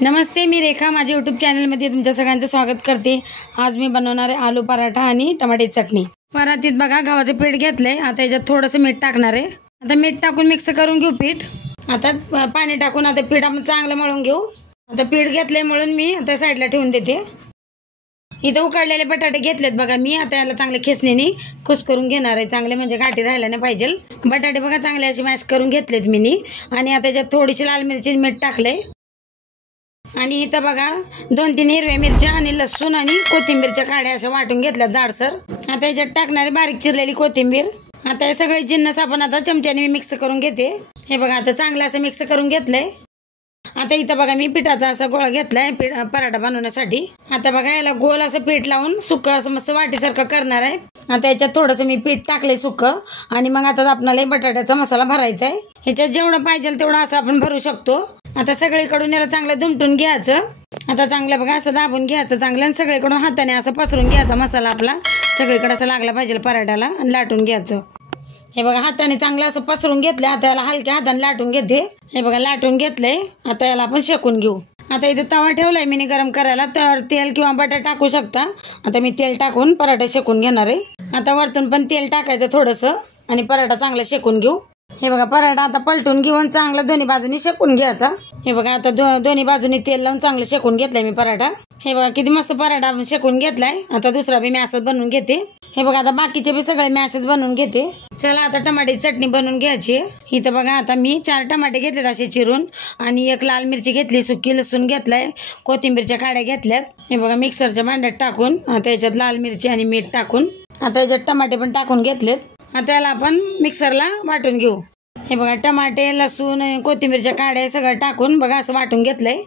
नमस्ते, मी रेखा माझ्या यूट्यूब चॅनलमध्ये तुमच्या सगळ्यांचं स्वागत करते। आज मी बनवणार आहे आलू पराठा आणि टमाटे चटणी। परातीत बघा गव्हाचं पीठ घेतलंय। आता याच्यात थोडंसं मीठ टाकणार आहे। आता मीठ टाकून मिक्स करून घेऊ पीठ। आता पाणी टाकून आता पीठ आपण चांगलं मळून घेऊ। आता पीठ घेतलंय मळून मी आता साईडला ठेवून देते। इथं उकडलेले बटाटे घेतलेत बघा मी। आता याला चांगले खिसणीने कुस्करून घेणार आहे, चांगले म्हणजे गाठी राहायला नाही पाहिजे। बटाटे बघा चांगले असे मॅश करून घेतलेत मी। आणि आता याच्यात थोडीशी लाल मिरची मीठ टाकले। आणि इथं बघा 2-3 हिरव्या मिरच्या आणि लसूण आणि कोथिंबीरच्या काड्या अशा वाटून घेतल्या जाडसर। आता याच्यात टाकणारे बारीक चिरलेली कोथिंबीर। आता हे सगळे जिन्नस आपण आता चमच्याने मिक्स करून घेते। हे बघा आता चांगलं असं मिक्स करून घेतलंय। आता इथं बघा मी पिठाचा असा गोळा घेतलाय पराठा बनवण्यासाठी। आता बघा याला गोल असं पीठ लावून सुक्क असं मस्त वाटीसारखं करणार आहे। आता याच्यात थोडंसं मी पीठ टाकलंय सुक्क। आणि मग आता आपल्याला बटाट्याचा मसाला भरायचा आहे। ह्याच्यात जेवढं पाहिजे तेवढं असं आपण भरू शकतो। आता सगळीकडून याला चांगलं दुमटून घ्यायचं। आता चांगलं बघा असं दाबून घ्यायचं चांगलं आणि सगळीकडून हाताने असं पसरून घ्यायचा मसाला आपला सगळीकडे असं लागला पाहिजे पराठ्याला आणि लाटून घ्यायचं। हे बघा हाताने चांगलं असं पसरून घेतलं। आता याला हलक्या हाताने लाटून घेते। हे बघा लाटून घेतलंय। आता याला आपण शेकून घेऊ। आता इथे तवा ठेवलाय मी गरम करायला, तर तेल किंवा बटर टाकू शकता। आता मी तेल टाकून पराठा शेकून घेणार आहे। आता वरतून पण तेल टाकायचं थोडंसं आणि पराठा चांगला शेकून घेऊ। हे बघा पराठा आता पलटून घेऊन चांगला दोन्ही बाजूनी शेकून घ्यायचा। हे बघा आता दोन्ही बाजूनी तेल लावून चांगलं शेकून घेतलंय मी पराठा। हे बघा किती मस्त पराठा शेकून घेतलाय। आता दुसरा बी मी असंच बनवून घेते। हे बघा आता बाकीचे बी सगळे मी असंच बनवून घेते। चला आता टमाट्याची चटणी बनवून घ्यायची। इथं बघा आता मी 4 टमाटे घेतलेत असे चिरून आणि 1 लाल मिरची घेतली, सुकी लसूण घेतलाय, कोथिंबीरच्या काड्या घेतल्यात। हे बघा मिक्सरच्या भांड्यात टाकून आता याच्यात लाल मिरची आणि मीठ टाकून आता याच्यात टमाटे पण टाकून घेतलेत। आता याला आपण मिक्सरला वाटून घेऊ। हे बघा टमाटे, लसूण, कोथिंबीरच्या काड्या सगळं टाकून बघा असं वाटून घेतलंय।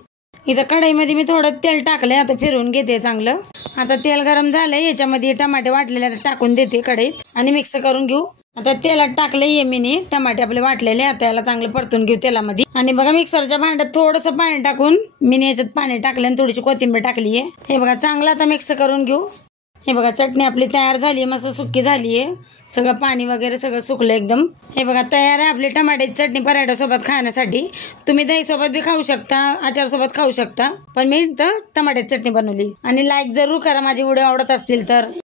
इथं कढईमध्ये मी थोडं तेल टाकलंय। आता फिरवून घेते चांगलं। आता तेल गरम झालंय, याच्यामध्ये टमाटे वाटलेले टाकून देते कढईत आणि मिक्स करून घेऊ। आता तेलात टाकले मी टमाटे आपले वाटलेले। आता याला चांगलं परतून घेऊ तेलामध्ये। आणि बघा मिक्सरच्या भांड्यात थोडंसं पाणी टाकून मी याच्यात पाणी टाकलं आणि थोडीशी कोथिंबीर टाकली आहे। हे बघा चांगलं आता मिक्स करून घेऊ। हे बघा चटणी आपली तयार झाली, मस्त सुकी झाली आहे, सगळं पाणी वगैरे सगळं सुकलं एकदम। हे बघा तयार आहे आपली टमाट्याची चटणी पराठ्यासोबत खाण्यासाठी। तुम्ही दही सोबत बी खाऊ शकता, आचार सोबत खाऊ शकता, पण मी तर टमाट्याची चटणी बनवली। आणि लाईक जरूर करा माझे व्हिडिओ आवडत असतील तर।